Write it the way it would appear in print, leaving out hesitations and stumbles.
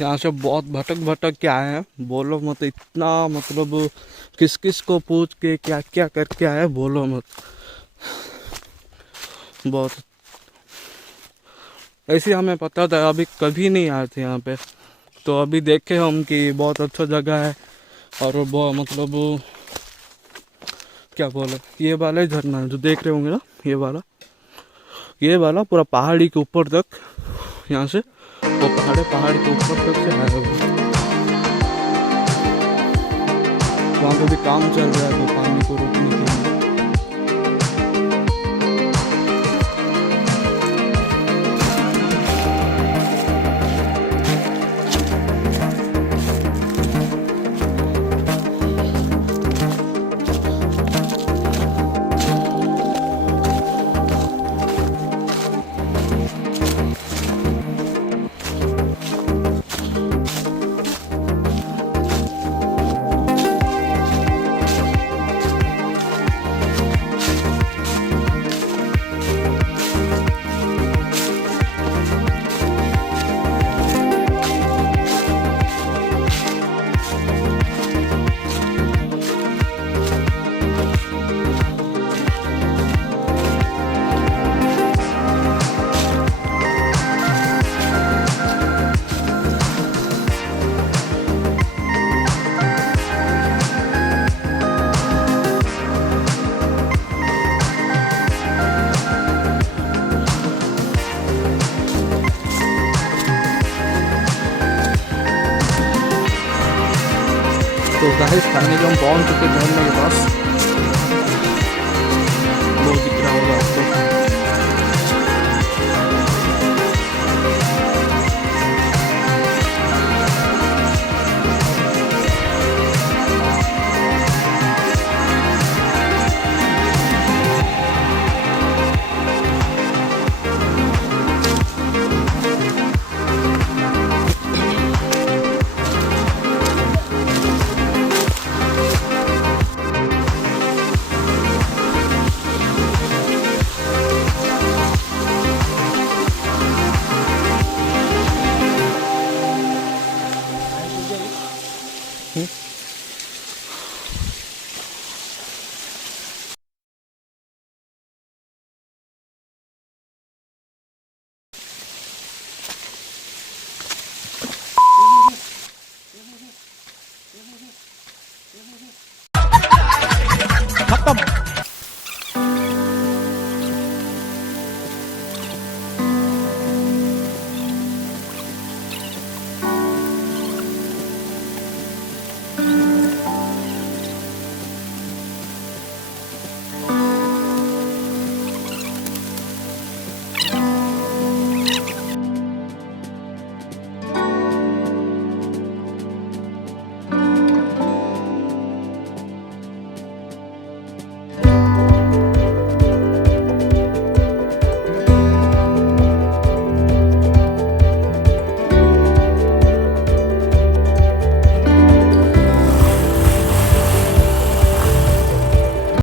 यहाँ से बहुत भटक भटक के आए हैं, बोलो मत। इतना मतलब किस किस को पूछ के क्या क्या करके आए हैं, बोलो मत। बहुत ऐसे हमें पता था, अभी कभी नहीं आए थे यहाँ पे, तो अभी देखे हम कि बहुत अच्छा जगह है। और वो मतलब क्या बोले, ये वाला ही झरना है जो देख रहे होंगे ना, ये वाला पूरा पहाड़ी के ऊपर तक, यहाँ से वो पहाड़ी के ऊपर तक से आया हुआ। वहाँ पे भी काम चल रहा है, तो पानी को रोकने के लिए। तो गाइस फाइनली हम पहुंच चुके झरने के पास।